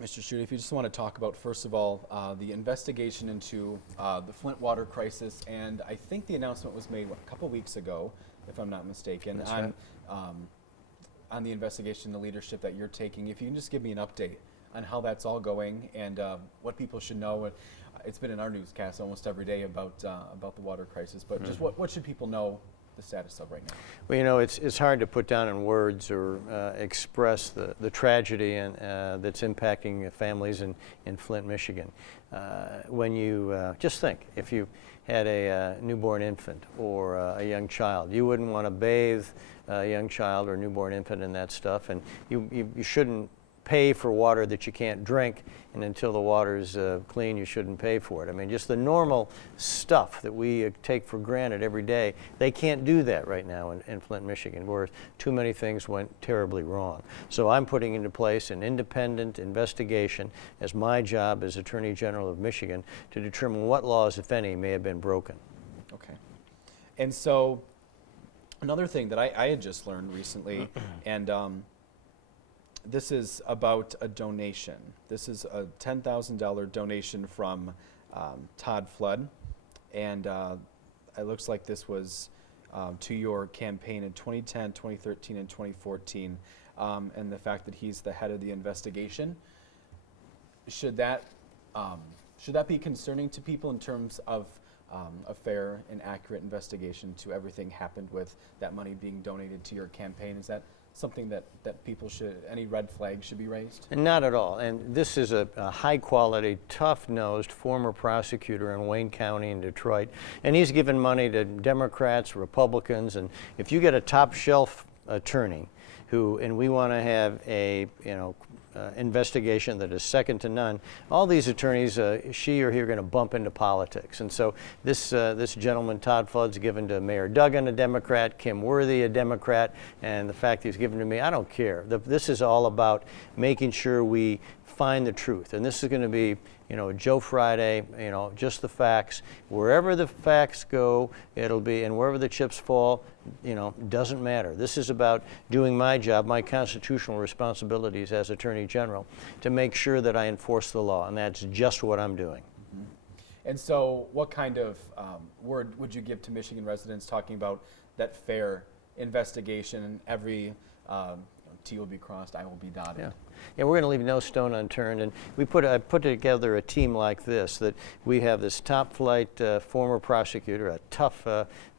Mr. Schuette, if you just want to talk about, first of all, the investigation into the Flint water crisis, and I think the announcement was made a couple weeks ago, if I'm not mistaken, That's right. On the investigation, the leadership that you're taking. If you can just give me an update on how that's all going and what people should know. It's been in our newscast almost every day about the water crisis, but just what should people know the status of right now? Well, you know, it's hard to put down in words or express the tragedy that's impacting families in Flint, Michigan. When you just think, if you had a newborn infant or a young child, you wouldn't want to bathe a young child or newborn infant in that stuff, and you shouldn't pay for water that you can't drink, and until the water's clean, you shouldn't pay for it. I mean, just the normal stuff that we take for granted every day, they can't do that right now in Flint, Michigan, where too many things went terribly wrong. So I'm putting into place an independent investigation as my job as Attorney General of Michigan to determine what laws, if any, may have been broken. Okay. And so another thing that I had just learned recently, and this is about a donation. This is a $10,000 donation from Todd Flood, and it looks like this was to your campaign in 2010, 2013, and 2014, and the fact that he's the head of the investigation. Should that be concerning to people in terms of a fair and accurate investigation to everything happened with that money being donated to your campaign? Is that something that people should, any red flags should be raised? And not at all. And this is a high-quality, tough-nosed former prosecutor in Wayne County in Detroit, and he's given money to Democrats, Republicans, and if you get a top-shelf attorney and we want to have a investigation that is second to none, all these attorneys, she or he, are going to bump into politics. And so this gentleman, Todd Flood's given to Mayor Duggan, a Democrat, Kim Worthy, a Democrat, and the fact he's given to me, I don't care. This is all about making sure we find the truth. And this is going to be, Joe Friday, just the facts. Wherever the facts go, it'll be, and wherever the chips fall, doesn't matter. This is about doing my job, my constitutional responsibilities as Attorney General, to make sure that I enforce the law, and that's just what I'm doing. Mm-hmm. And so what kind of word would you give to Michigan residents talking about that fair investigation and every T will be crossed, I will be dotted? Yeah. Yeah, we're going to leave no stone unturned, and I put together a team like this, that we have this top-flight former prosecutor, a tough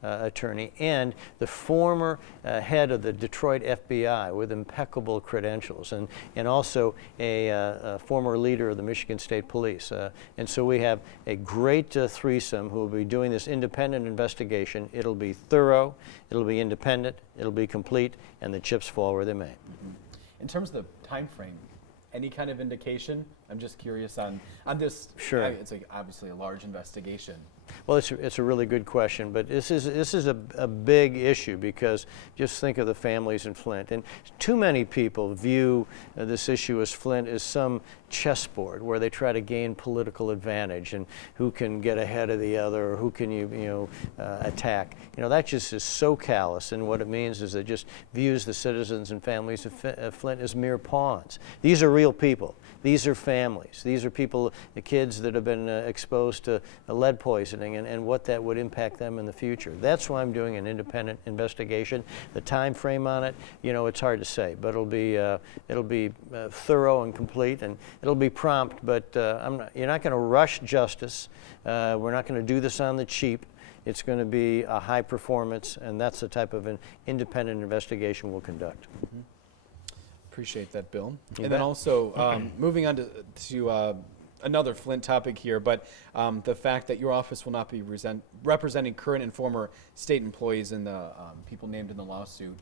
attorney, and the former head of the Detroit FBI with impeccable credentials, and also a former leader of the Michigan State Police. And so we have a great threesome who will be doing this independent investigation. It'll be thorough, it'll be independent, it'll be complete, and the chips fall where they may. Mm-hmm. In terms of the time frame, any kind of indication? I'm just curious on this. Sure. It's obviously a large investigation. Well, it's a really good question, but this is a big issue, because just think of the families in Flint. And too many people view this issue as Flint as some chessboard where they try to gain political advantage and who can get ahead of the other, or who can attack. That just is so callous, and what it means is it just views the citizens and families of Flint as mere pawns. These are real people. These are families. These are people, the kids that have been exposed to lead poisoning, and what that would impact them in the future. That's why I'm doing an independent investigation. The time frame on it, it's hard to say, but it'll be thorough and complete, and it'll be prompt. But you're not going to rush justice. We're not going to do this on the cheap. It's going to be a high performance, and that's the type of an independent investigation we'll conduct. Mm-hmm. Appreciate that, Bill. You and bet. then also moving on to another Flint topic here, but the fact that your office will not be representing current and former state employees and the people named in the lawsuit.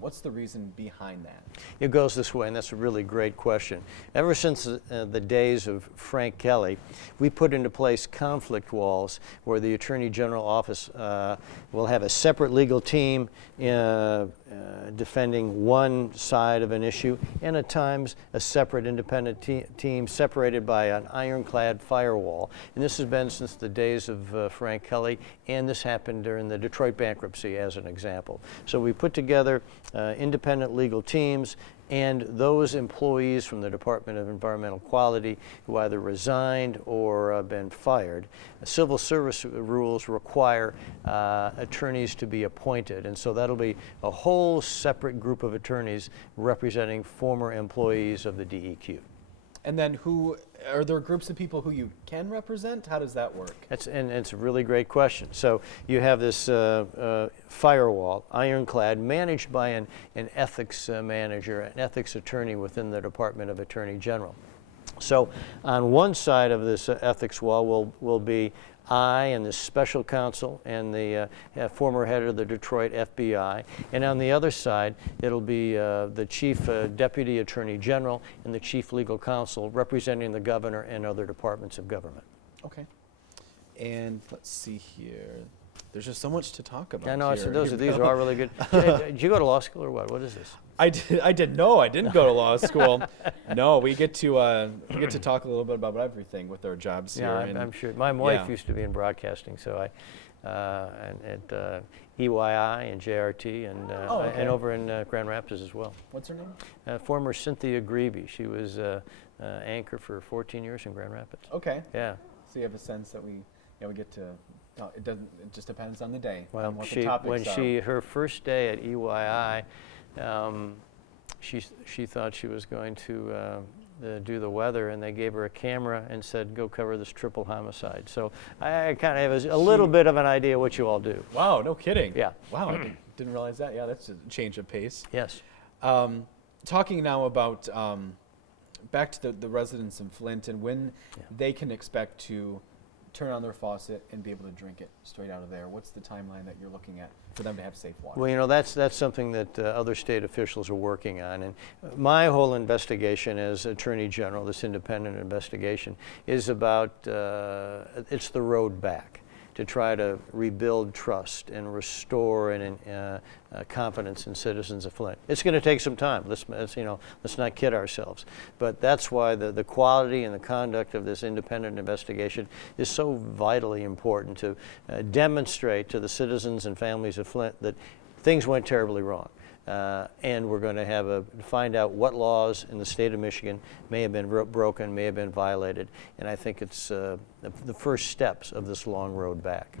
What's the reason behind that? It goes this way, and that's a really great question. Ever since the days of Frank Kelly, we put into place conflict walls where the Attorney General office will have a separate legal team defending one side of an issue, and at times a separate independent team separated by an ironclad firewall. And this has been since the days of Frank Kelly, and this happened during the Detroit bankruptcy as an example. So we put together independent legal teams, and those employees from the Department of Environmental Quality who either resigned or been fired. Civil service rules require attorneys to be appointed, and so that'll be a whole separate group of attorneys representing former employees of the DEQ. And then are there groups of people who you can represent? How does that work? And it's a really great question. So you have this firewall, ironclad, managed by an ethics manager, an ethics attorney within the Department of Attorney General. So on one side of this ethics wall will be I and the special counsel and the former head of the Detroit FBI. And on the other side, it'll be the chief deputy attorney general and the chief legal counsel representing the governor and other departments of government. Okay. And let's see here. There's just so much to talk about. I know. Here. So these are really good. Did you go to law school or what? What is this? I did. No, I didn't go to law school. No, we get to talk a little bit about everything with our jobs here. Yeah, I'm sure. My wife used to be in broadcasting, so at EYI and JRT and over in Grand Rapids as well. What's her name? Former Cynthia Greeby. She was anchor for 14 years in Grand Rapids. Okay. Yeah. So you have a sense that we get to. It doesn't. It just depends on the day. Well, on what the topics are. her first day at EYI, she thought she was going to do the weather, and they gave her a camera and said, "Go cover this triple homicide." So I kind of have a little bit of an idea what you all do. Wow, no kidding. Yeah. Wow, I didn't realize that. Yeah, that's a change of pace. Yes. Talking now about back to the residents in Flint and when they can expect to turn on their faucet and be able to drink it straight out of there. What's the timeline that you're looking at for them to have safe water? Well, that's something that other state officials are working on. And my whole investigation as Attorney General, this independent investigation, is about, it's the road back to try to rebuild trust and restore confidence in citizens of Flint. It's going to take some time. Let's not kid ourselves. But that's why the quality and the conduct of this independent investigation is so vitally important to demonstrate to the citizens and families of Flint that things went terribly wrong. And we're going to find out what laws in the state of Michigan may have been broken, may have been violated, and I think it's the first steps of this long road back.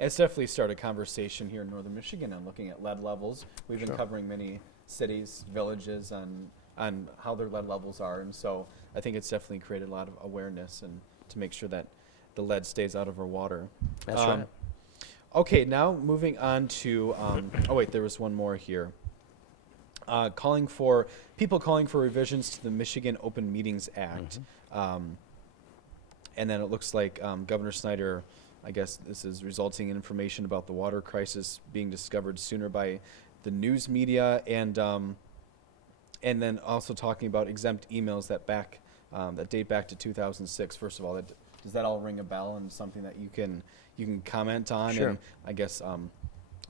It's definitely started a conversation here in northern Michigan on looking at lead levels. We've been covering many cities, villages on how their lead levels are, and so I think it's definitely created a lot of awareness and to make sure that the lead stays out of our water. That's right. Okay, now moving on to, oh wait, there was one more here. People calling for revisions to the Michigan Open Meetings Act. And then it looks like Governor Snyder, I guess this is resulting in information about the water crisis being discovered sooner by the news media, and then also talking about exempt emails that date back to 2006. First of all, does that all ring a bell and something that you can comment on? Sure. And I guess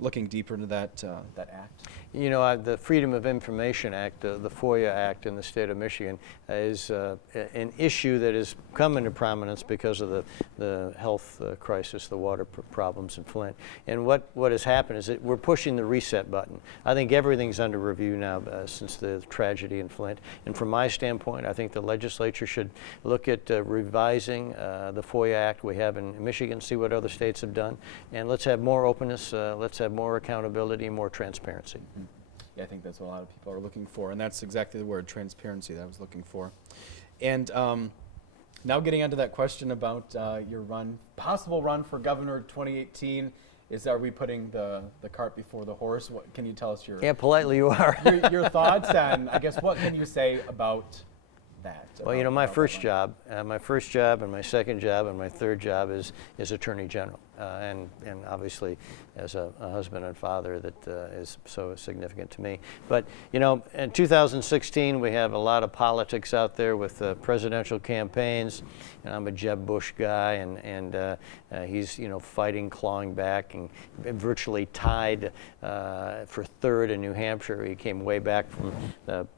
looking deeper into that act. You know, the Freedom of Information Act, the FOIA Act in the state of Michigan, is an issue that has come into prominence because of the health crisis, the water problems in Flint. And what has happened is that we're pushing the reset button. I think everything's under review now since the tragedy in Flint. And from my standpoint, I think the legislature should look at revising the FOIA Act we have in Michigan, see what other states have done, and let's have more openness, let's have more accountability, more transparency. Mm-hmm. Yeah, I think that's what a lot of people are looking for, and that's exactly the word, transparency, that I was looking for. And now getting onto that question about your possible run for governor 2018, are we putting the cart before the horse? What can you tell us your politely you are. your thoughts, and I guess what can you say about that? Well, you know, my first job and my second job and my third job is Attorney General, and obviously as a husband and father that is so significant to me. But you know, in 2016 we have a lot of politics out there with presidential campaigns, and I'm a Jeb Bush guy, and he's fighting, clawing back, and virtually tied for third in New Hampshire. He came way back from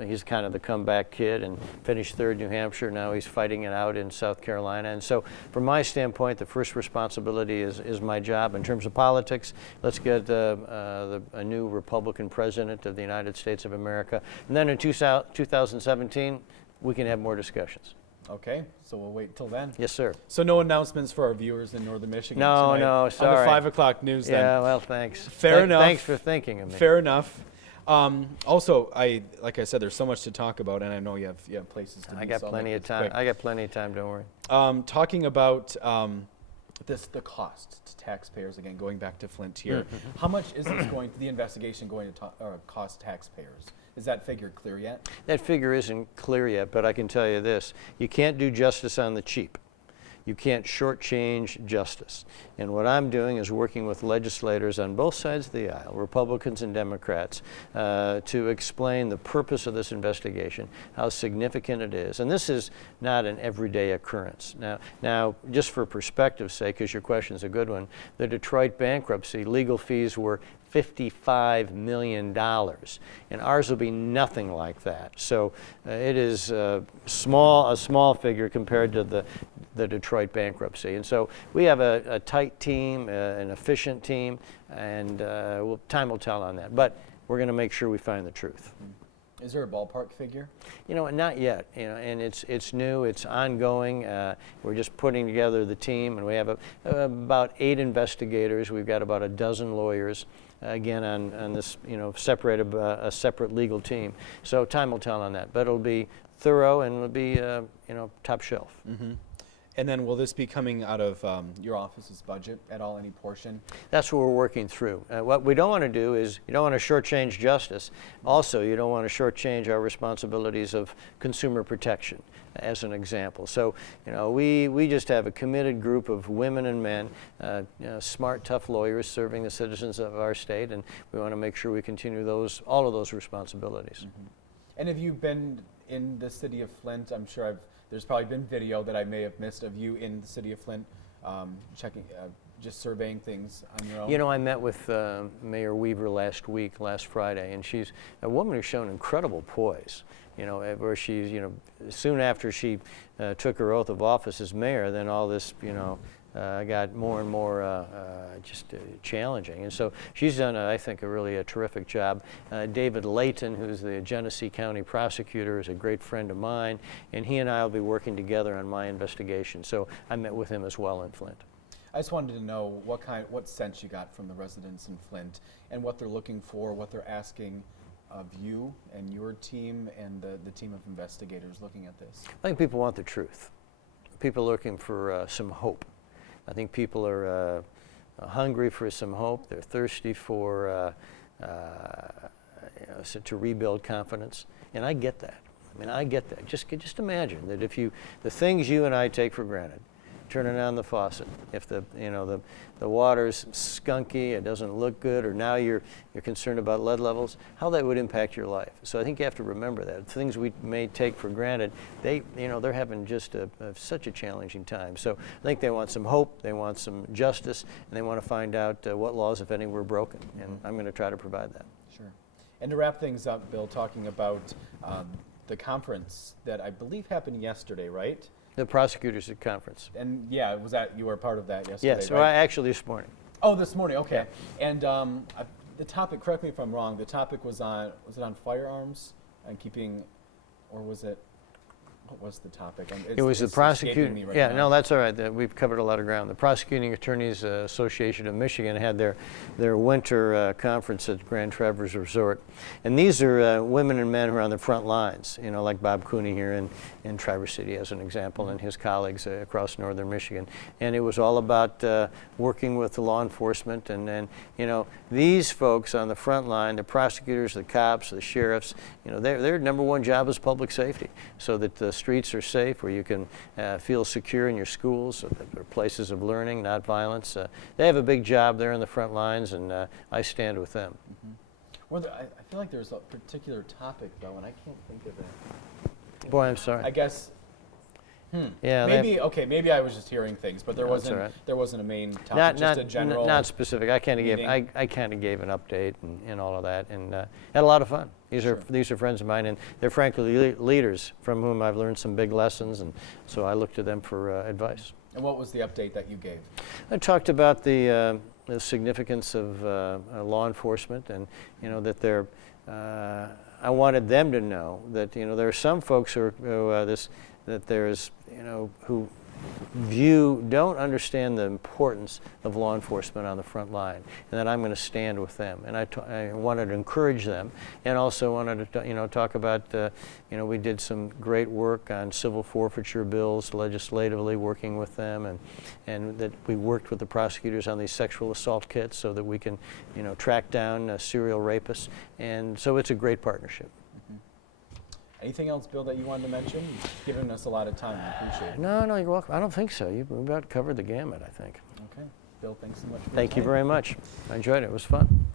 he's kind of the comeback kid and finished third in New Hampshire. Now he's fighting it out in South Carolina. And so from my standpoint, the first responsibility is my job. In terms of politics, let's get a new Republican president of the United States of America. And then in 2017, we can have more discussions. Okay, so we'll wait till then. Yes, sir. So no announcements for our viewers in Northern Michigan No, tonight no, sorry. on the 5 o'clock news then. Yeah, well, thanks. Fair enough. Thanks for thinking of me. Fair enough. Also, like I said, there's so much to talk about, and I know you have places to be. I got so I'll plenty make of this time. quick. I got plenty of time, don't worry. Talking about the cost to taxpayers, again, going back to Flint here. How much is the investigation going to cost taxpayers? Is that figure clear yet? That figure isn't clear yet, but I can tell you this. You can't do justice on the cheap. You can't shortchange justice. And what I'm doing is working with legislators on both sides of the aisle, Republicans and Democrats, to explain the purpose of this investigation, how significant it is. And this is not an everyday occurrence. Now, just for perspective's sake, because your question is a good one, the Detroit bankruptcy legal fees were $55 million, and ours will be nothing like that. So it is a small figure compared to the Detroit bankruptcy. And so we have a tight team, an efficient team, and time will tell on that. But we're going to make sure we find the truth. Is there a ballpark figure? You know, not yet. You know, and it's new. It's ongoing. We're just putting together the team, and we have about 8 investigators. We've got about a dozen lawyers. Again, on this, separated a separate legal team. So time will tell on that, but it'll be thorough and it'll be, top shelf. Mm-hmm. And then will this be coming out of your office's budget at all, any portion? That's what we're working through. What we don't want to do is, you don't want to shortchange justice. Also, you don't want to shortchange our responsibilities of consumer protection, as an example. So, we just have a committed group of women and men, smart, tough lawyers serving the citizens of our state, and we want to make sure we continue all of those responsibilities. Mm-hmm. And have you been in the city of Flint? I'm sure there's probably been video that I may have missed of you in the city of Flint, checking, just surveying things on your own. You know, I met with Mayor Weaver last Friday, and she's a woman who's shown incredible poise. Where she's, soon after she took her oath of office as mayor, then all this, got more and more challenging. And so she's done, I think, a terrific job. David Layton, who's the Genesee County prosecutor, is a great friend of mine, and he and I will be working together on my investigation. So I met with him as well in Flint. I just wanted to know what sense you got from the residents in Flint and what they're looking for, what they're asking of you and your team and the team of investigators looking at this. I think people want the truth. People are looking for some hope. I think people are hungry for some hope. They're thirsty for to rebuild confidence, and I get that. I get that. Just imagine that if the things you and I take for granted, turning on the faucet, if the water's skunky, it doesn't look good, or now you're concerned about lead levels, how that would impact your life. So I think you have to remember that things we may take for granted, they're having just such a challenging time. So I think they want some hope, they want some justice, and they want to find out what laws, if any, were broken. And I'm going to try to provide that. Sure. And to wrap things up, Bill, talking about the conference that I believe happened yesterday, right? The prosecutors at conference. And yeah, you were part of that yesterday, yes, right? well, actually this morning. Oh, this morning, okay. Yeah. And the topic, correct me if I'm wrong, the topic was on firearms and keeping, or was it, what was the topic? It was the prosecuting. Right yeah, now. no, that's all right. We've covered a lot of ground. The Prosecuting Attorneys Association of Michigan had their winter conference at Grand Traverse Resort, and these are women and men who are on the front lines. Like Bob Cooney here in Traverse City, as an example, and his colleagues across northern Michigan. And it was all about working with the law enforcement, and these folks on the front line, the prosecutors, the cops, the sheriffs. Their number one job is public safety, so that the streets are safe, where you can feel secure in your schools, so that they're places of learning, not violence. They have a big job there in the front lines, and I stand with them. Mm-hmm. Well, I feel like there's a particular topic, though, and I can't think of it. Boy, I'm sorry. I guess Yeah, maybe I was just hearing things, but there No, that's all wasn't right. there wasn't a main topic, just a general. Not specific. I kind of gave meeting. I kind of gave an update and all of that, and had a lot of fun. These Sure. are friends of mine, and they're frankly leaders from whom I've learned some big lessons, and so I look to them for advice. And what was the update that you gave? I talked about the significance of law enforcement, and that they're. I wanted them to know that there are some folks who that there's who don't understand the importance of law enforcement on the front line, and that I'm going to stand with them. And I wanted to encourage them, and also wanted to talk about we did some great work on civil forfeiture bills legislatively, working with them, and that we worked with the prosecutors on these sexual assault kits so that we can track down serial rapists, and so it's a great partnership. Anything else, Bill, that you wanted to mention? You've given us a lot of time. I appreciate it. No, you're welcome. I don't think so. You've about covered the gamut, I think. Okay. Bill, thanks so much for your Thank you time. very much. I enjoyed it. It was fun.